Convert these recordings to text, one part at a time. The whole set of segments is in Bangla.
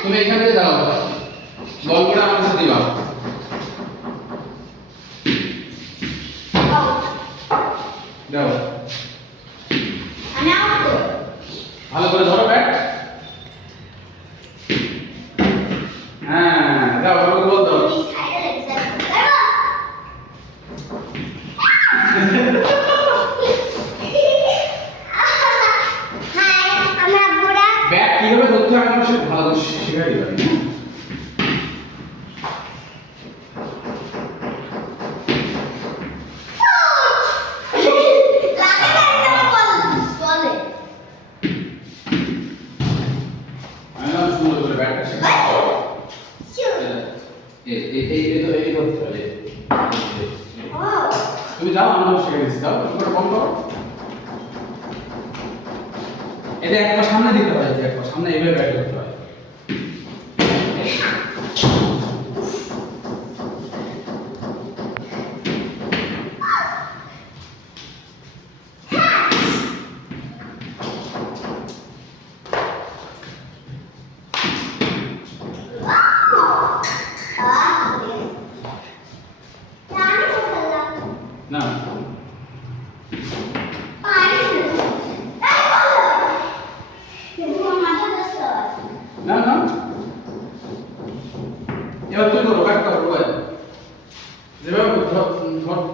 তুমি এখানে দাঁড়াও। গল্পটা আমার কাছে দিবা। দাও। ভালো করে ধরো ব্যাট হ্যাঁ দাও ভালো করে বল দাও এই সাইডে এক্সাক্ট করব হাই আমরা বুড়া ব্যাট কীভাবে ধরতে হয় আমার সাথে ভালো করে শেখাই দিবা হ্যাঁ? আমি না সুন্দর করে ব্যাটটা শেখাই এই এই তো এই করতে হবে। তুমি যাও আমি তোমাকে শিখিয়ে দিচ্ছি। দাও বন্ধ করো। এটা এক পা সামনে দিতে হয় যে এক সামনে এভাবে ব্যাট করতে হয় না না না এবার তুই করো ব্যাট করো ওই যেভাবে ওইভাবে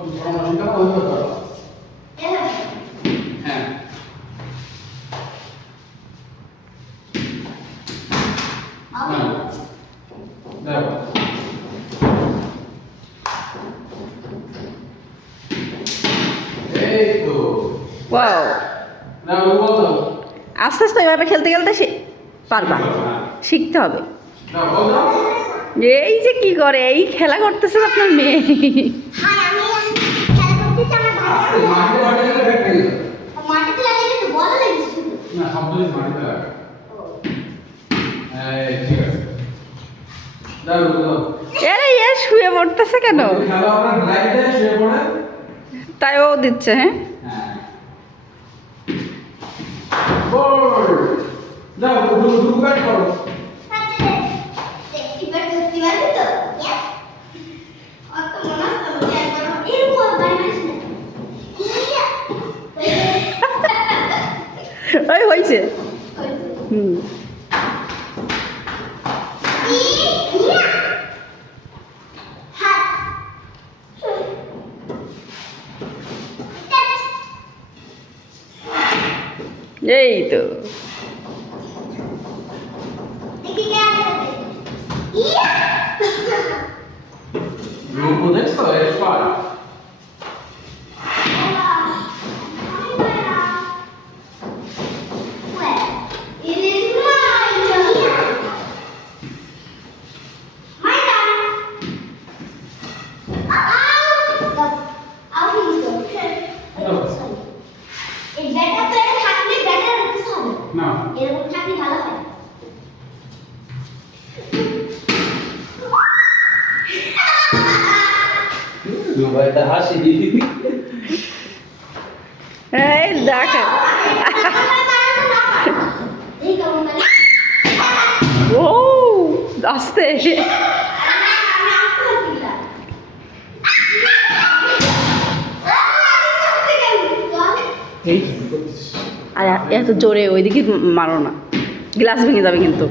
হ্যাঁ। দেখো। ওয়াও ও আস্তে আস্তে এভাবে খেলতে খেলতে শি- পারবা। শিখতে হবে এই যে কি করে এই খেলা করতেছে আপনার মেয়ে। আস্তে মাটিতে মাটিতে গেলে ব্যাট ভেঙে যাবে মাটিতে লাগিয়ে কিন্তু বল লেগেছে না শব্দ মাটিতে লাগে এই ঠিক আছে। দাও দাও এরে এ শুয়ে পড়তেছে কেন? খেলা আমরা ড্রাইভ দেয় শুয়ে পড়ে। তাই ও দিচ্ছে হ্যাঁ? হ্যাঁ। বল দাও দুটো দুটো ব্যাট করো। 一起。嗯。耶的。Yeah, এই ব্যাটা প্লেয়ার থাকলে ব্যাটার হতে হবে। না। এরকম থাকলে ভালো হয়। দুবাইতে হাসি। এই দেখ। ও আসতে। এই। আর এত জোরে ওইদিকে মারো না। গ্লাস ভেঙে যাবে কিন্তু।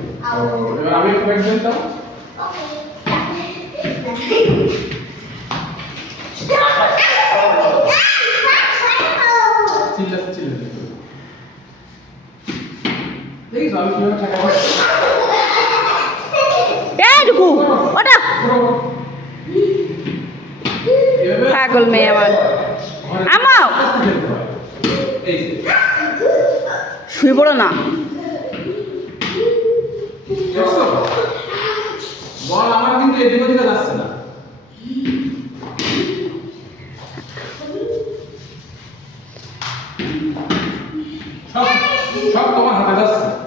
ওটা। পাগল মেয়ে আমার। আমাও। এই শুয়ে পড়ো না। বল আমার কিন্তু এদিক ওদিকে যাচ্ছে না। সব সব তোমার হাতে যাচ্ছে।